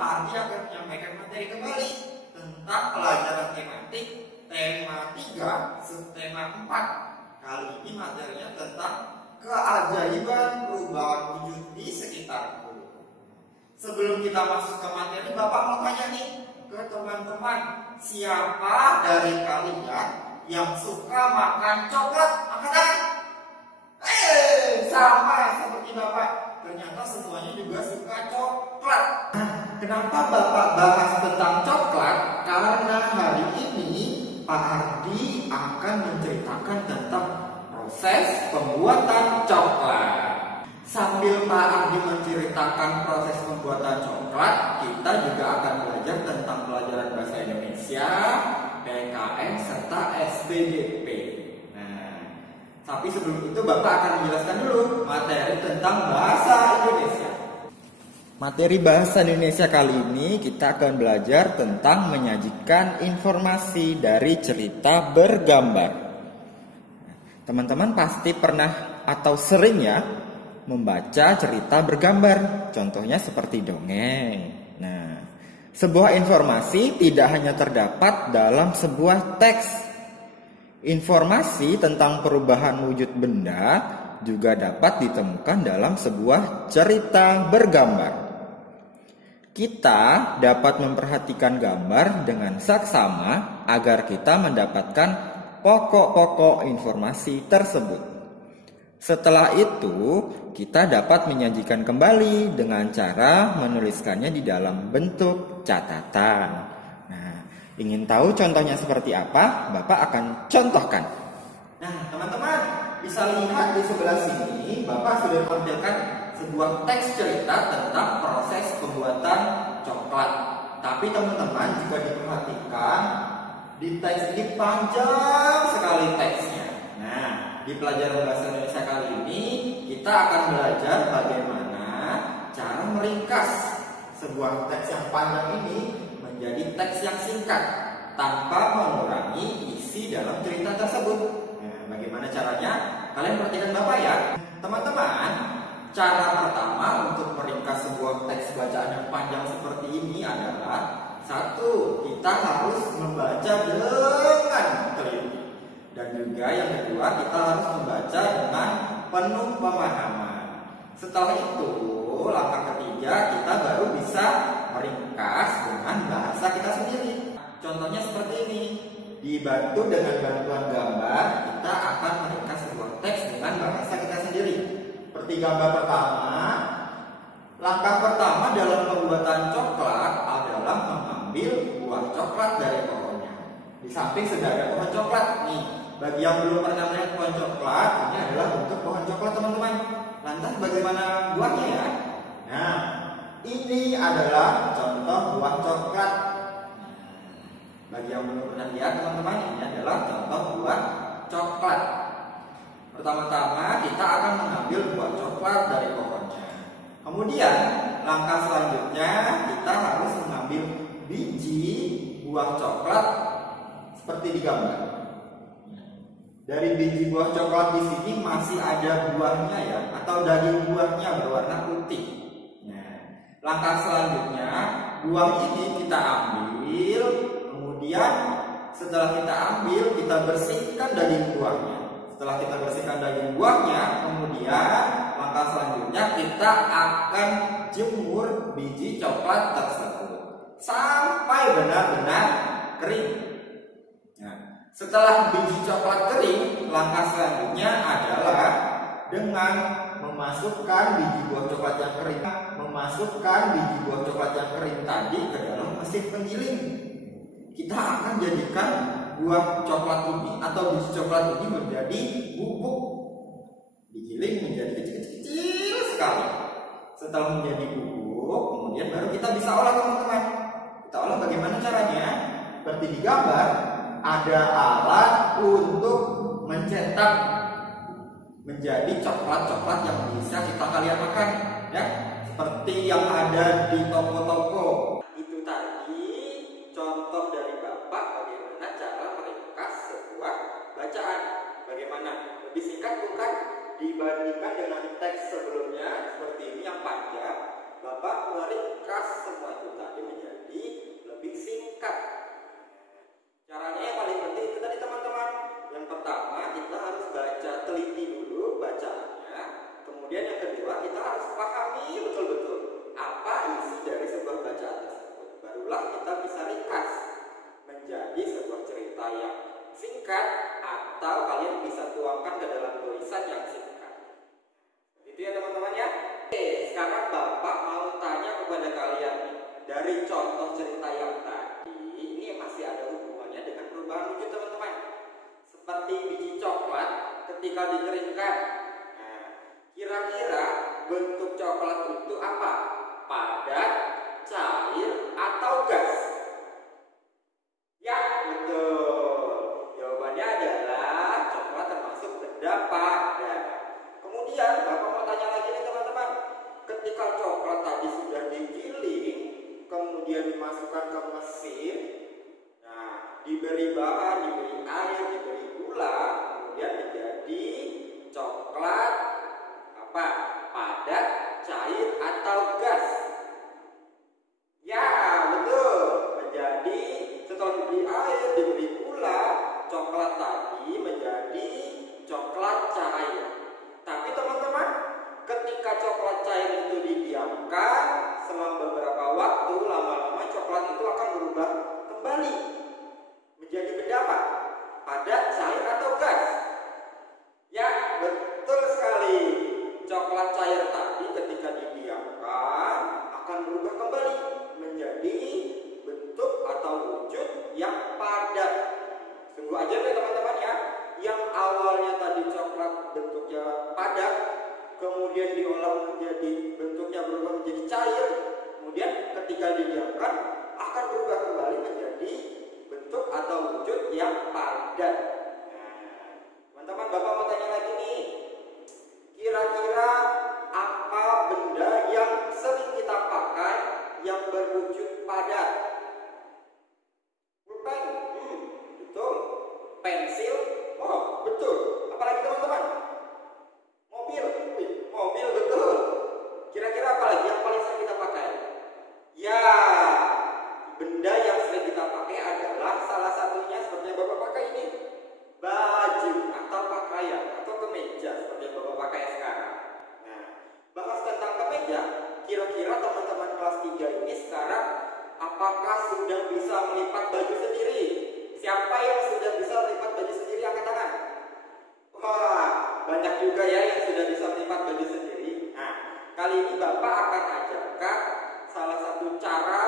Pak Ardi akan menyampaikan materi kembali tentang pelajaran tematik tema 3 subtema 4. Kali ini materinya tentang keajaiban perubahan wujud di sekitarku. Sebelum kita masuk ke materi, Bapak mau tanya nih ke teman-teman, siapa dari kalian yang suka makan coklat? Angkat. Sama seperti Bapak. Ternyata semuanya juga suka coklat. Kenapa Bapak bahas tentang coklat? Karena hari ini Pak Ardi akan menceritakan tentang proses pembuatan coklat. Sambil Pak Ardi menceritakan proses pembuatan coklat, kita juga akan belajar tentang pelajaran bahasa Indonesia, PKN, serta SPDP. Tapi sebelum itu Bapak akan menjelaskan dulu materi tentang bahasa Indonesia. Materi bahasa Indonesia kali ini kita akan belajar tentang menyajikan informasi dari cerita bergambar. Teman-teman pasti pernah atau sering ya membaca cerita bergambar. Contohnya seperti dongeng. Nah, sebuah informasi tidak hanya terdapat dalam sebuah teks. Informasi tentang perubahan wujud benda juga dapat ditemukan dalam sebuah cerita bergambar. Kita dapat memperhatikan gambar dengan saksama agar kita mendapatkan pokok-pokok informasi tersebut. Setelah itu, kita dapat menyajikan kembali dengan cara menuliskannya di dalam bentuk catatan. Ingin tahu contohnya seperti apa? Bapak akan contohkan. Nah, teman-teman bisa lihat di sebelah sini, Bapak sudah tampilkan sebuah teks cerita tentang proses pembuatan coklat. Tapi teman-teman jika diperhatikan, di teks ini panjang sekali teksnya. Nah, di pelajaran bahasa Indonesia kali ini kita akan belajar bagaimana cara meringkas sebuah teks yang panjang ini menjadi teks yang singkat tanpa mengurangi isi dalam cerita tersebut. Nah, bagaimana caranya? Kalian perhatikan Bapak ya. Teman-teman, cara pertama untuk meringkas sebuah teks bacaan yang panjang seperti ini adalah satu, kita harus membaca dengan teliti. Dan juga yang kedua, kita harus membaca dengan penuh pemahaman. Setelah itu, langkah ketiga, kita baru bisa meringkas dengan bahasa kita sendiri. Contohnya seperti ini. Dibantu dengan bantuan gambar, kita akan meringkas sebuah teks dengan bahasa kita sendiri. Seperti gambar pertama, langkah pertama dalam pembuatan coklat adalah mengambil buah coklat dari pohonnya. Di samping sudah ada pohon coklat nih. Bagi yang belum pernah melihat pohon coklat, ini adalah bentuk pohon coklat teman-teman. Lantas bagaimana buahnya ya? Nah, ini adalah contoh buah coklat. Bagi yang belum pernah lihat teman-teman, ini adalah contoh buah coklat. Pertama-tama kita akan mengambil buah coklat dari pohonnya. Kemudian langkah selanjutnya kita harus mengambil biji buah coklat seperti di gambar. Dari biji buah coklat di sini masih ada buahnya ya, atau daging buahnya berwarna putih. Langkah selanjutnya, buah ini kita ambil, kemudian setelah kita ambil, kita bersihkan daging buahnya. Setelah kita bersihkan daging buahnya, kemudian langkah selanjutnya kita akan jemur biji coklat tersebut sampai benar-benar kering. Setelah biji coklat kering, langkah selanjutnya adalah dengan memasukkan biji buah coklat yang kering, tadi ke dalam mesin penggiling. Kita akan jadikan buah coklat ini atau biji coklat ini menjadi bubuk. Digiling menjadi kecil-kecil sekali. Setelah menjadi bubuk, kemudian baru kita bisa olah teman-teman. Kita olah bagaimana caranya? Seperti di gambar, ada alat untuk mencetak menjadi coklat-coklat yang bisa kita kalian makan ya, seperti yang ada di toko-toko. Itu tadi contoh dari Bapak bagaimana cara meringkas sebuah bacaan. Bagaimana? Lebih singkat bukan? Dibandingkan dengan teks sebelumnya seperti ini yang panjang, Bapak meringkas semua itu tadi harus pahami betul-betul apa isi dari sebuah bacaan tersebut. Barulah kita bisa ringkas menjadi sebuah cerita yang singkat, atau kalian bisa tuangkan ke dalam tulisan yang singkat. Itu ya teman-teman ya. Oke, sekarang Bapak mau tanya kepada kalian nih, dari contoh cerita yang tadi, ini masih ada hubungannya dengan perubahan wujud teman-teman. Seperti biji coklat ketika dikeringkan. Nah, kira-kira bentuk coklat itu apa? Padat, cair, atau gas? Ya, betul. Jawabannya adalah coklat termasuk benda padat. Kemudian Bapak mau tanya lagi nih teman-teman. Ketika coklat tadi sudah digiling, kemudian dimasukkan ke mesin, nah, diberi bahan, diberi air, diberi gula, kemudian menjadi coklat apa? Padat, cair, atau gas? Ya, betul. Menjadi setelah diberi air, diberi gula, coklat tadi menjadi coklat cair. Tapi teman-teman, ketika coklat cair itu didiamkan selama beberapa waktu, lama-lama coklat itu akan berubah kembali menjadi benda apa? Padat, cair, atau gas? Ya, betul sekali. Coklat cair tadi ketika didiamkan akan berubah kembali menjadi bentuk atau wujud yang padat. Tunggu aja deh teman-teman ya. Yang awalnya tadi coklat bentuknya padat, kemudian diolah menjadi bentuknya berubah menjadi cair, kemudian ketika didiamkan akan berubah kembali menjadi bentuk atau wujud yang padat. Nah, teman-teman, Bapak mau tanya lagi nih. Kira-kira apa benda yang sering kita pakai yang berwujud padat? Pulpen? Betul. Pensil? Oh, betul. Apalagi teman-teman? Mobil? Mobil, betul. Kira-kira apa lagi yang paling sering kita pakai? Ya, benda yang sering kita pakai adalah salah satunya seperti yang Bapak pakai ini, baju atau pakaian atau kemeja seperti yang Bapak pakai sekarang. Nah, bahas tentang kemeja, kira-kira teman-teman kelas 3 ini sekarang apakah sudah bisa melipat baju sendiri? Siapa yang sudah bisa melipat baju sendiri, angkat tangan. Wah, banyak juga ya yang sudah bisa melipat baju sendiri. Nah, kali ini Bapak akan ajarkan salah satu cara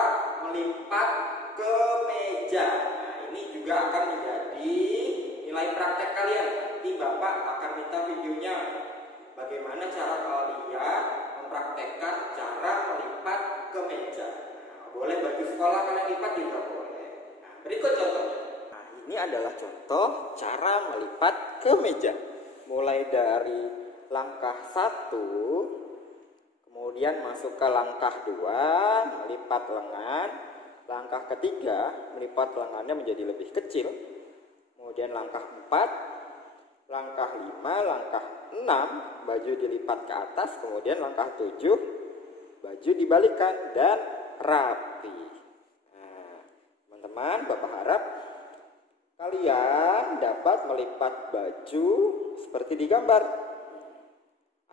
melipat kemeja. Nah, ini juga akan menjadi nilai praktek kalian. Nanti Bapak akan minta videonya. Bagaimana cara kalian mempraktekkan cara melipat kemeja. Nah, boleh baju sekolah kalian lipat juga boleh. Nah, berikut contohnya. Nah, ini adalah contoh cara melipat kemeja. Mulai dari langkah 1, kemudian masuk ke langkah 2, melipat lengan. Langkah ketiga, melipat lengannya menjadi lebih kecil. Kemudian langkah 4, langkah 5, langkah 6, baju dilipat ke atas. Kemudian langkah 7, baju dibalikkan dan rapi. Nah, teman-teman, Bapak harap kalian dapat melipat baju seperti di gambar.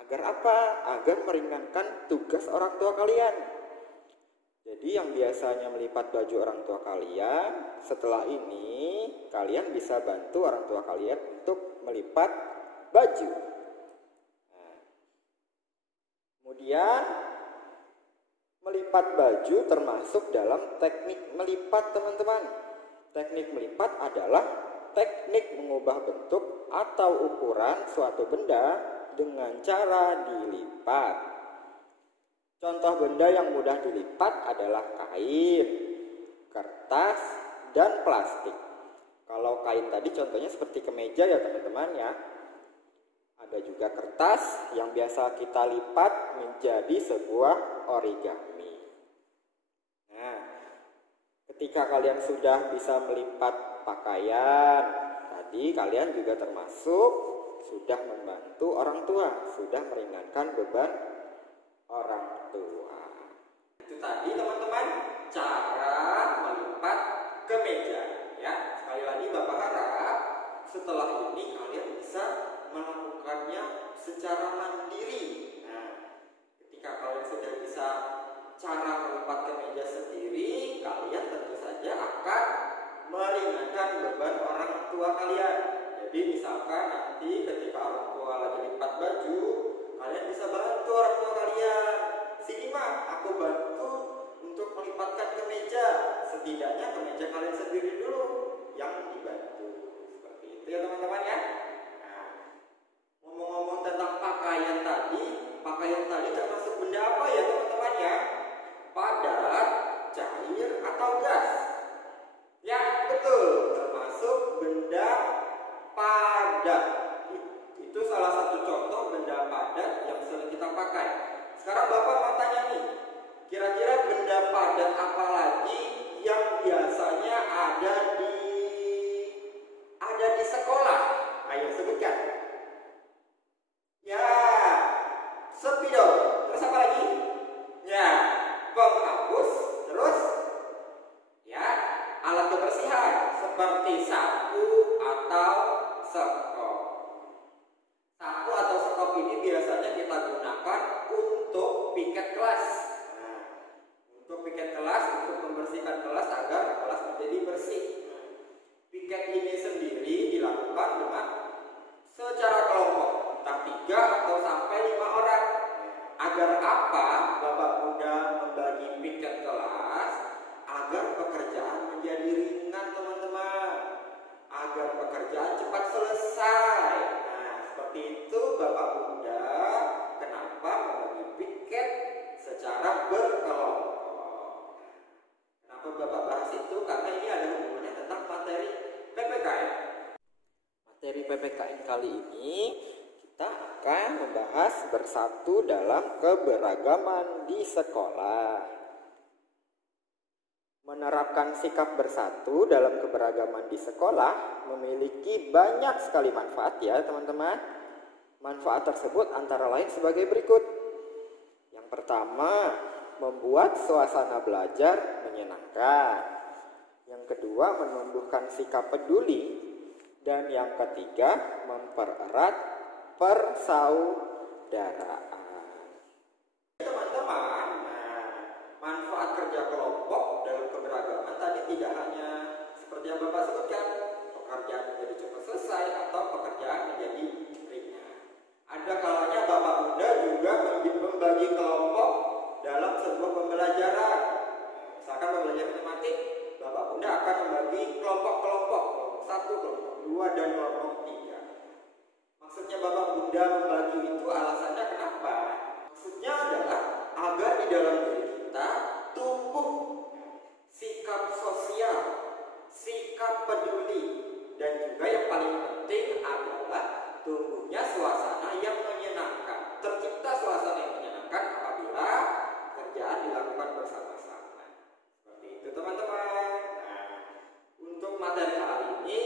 Agar apa? Agar meringankan tugas orang tua kalian. Jadi yang biasanya melipat baju orang tua kalian, setelah ini kalian bisa bantu orang tua kalian untuk melipat baju. Nah, kemudian melipat baju termasuk dalam teknik melipat, teman-teman. Teknik melipat adalah teknik mengubah bentuk atau ukuran suatu benda dengan cara dilipat. Contoh benda yang mudah dilipat adalah kain, kertas, dan plastik. Kalau kain tadi contohnya seperti kemeja ya teman-teman ya. Ada juga kertas yang biasa kita lipat menjadi sebuah origami. Nah, ketika kalian sudah bisa melipat pakaian, tadi kalian juga termasuk sudah membantu orang tua, sudah meringankan beban orang tua. Itu tadi teman-teman cara melipat kemeja ya. Sekali lagi Bapak harap setelah ini kalian bisa melakukannya secara mandiri. Nah, kenalin sendiri dulu yang dibantu. Seperti itu ya teman-teman ya. Nah, ngomong-ngomong tentang pakaian tadi termasuk benda apa ya teman-teman ya? Padat, cair, atau gas? Ya, betul, termasuk benda padat. Itu salah satu contoh benda padat yang sering kita pakai. Sekarang Bapak mau tanya nih, kira-kira benda padat apa lagi yang biasanya ada di sekolah? Ayo sebutkan. Ya, spidol. Terus apa lagi? Ya, penghapus. Terus ya, alat kebersihan seperti sapu atau sekop. Sapu atau sekop ini biasanya kita gunakan untuk piket kelas. Nah, untuk piket kelas, untuk membersihkan kelas agar kelas menjadi bersih. Piket ini sendiri dilakukan dengan secara kelompok, entah 3 atau sampai 5 orang. Agar apa? Bapak Bunda membagi piket kelas agar pekerjaan menjadi ringan teman-teman, agar pekerjaan cepat selesai. Nah, seperti itu Bapak Bunda kenapa membagi piket secara berkelompok. Kenapa Bapak bahas itu? Karena ini ada hubungannya tentang materi PPKN. Materi PPKN kali ini kita akan membahas bersatu dalam keberagaman di sekolah. Menerapkan sikap bersatu dalam keberagaman di sekolah memiliki banyak sekali manfaat ya teman-teman. Manfaat tersebut antara lain sebagai berikut. Yang pertama, membuat suasana belajar menyenangkan. Yang kedua, menumbuhkan sikap peduli. Dan yang ketiga, mempererat persaudaraan. Teman-teman, manfaat kerja kelompok dalam keberagaman tadi tidak hanya seperti yang Bapak sebutkan, pekerjaan menjadi cepat selesai atau pekerjaan menjadi ringan. Ada kalanya Bapak Bunda juga membagi kelompok dalam sebuah pembelajaran. Misalkan pembelajaran matematik, Bapak Bunda akan membagi kelompok-kelompok, kelompok 1, kelompok 2, dan kelompok 3. Maksudnya Bapak Bunda membagi itu alasannya kenapa? Maksudnya adalah agar di dalam diri kita tumbuh sikap sosial, sikap peduli, dan juga yang paling penting adalah tumbuhnya suasana yang menyenangkan. Tercipta suasana yang menyenangkan apabila kerjaan dilakukan bersama-sama. Seperti itu teman-teman. Nah, untuk materi hari ini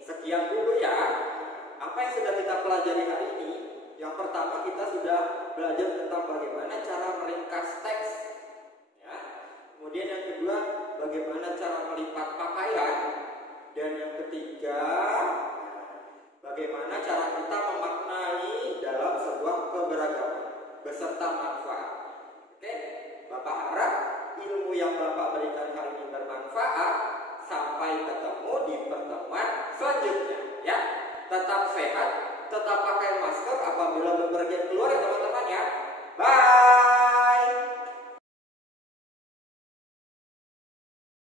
sekian dulu ya. Apa yang sudah kita pelajari hari ini? Yang pertama kita sudah belajar tentang bagaimana cara meringkas teks, ya. Kemudian yang kedua bagaimana cara melipat pakaian, dan yang ketiga bagaimana cara kita memaknai dalam sebuah keberagaman beserta manfaat. Oke, Bapak harap ilmu yang Bapak berikan hari ini bermanfaat. Sampai ketemu di pertemuan selanjutnya, ya. Tetap sehat, tetap pakai masker apabila bepergian keluar ya teman-teman ya.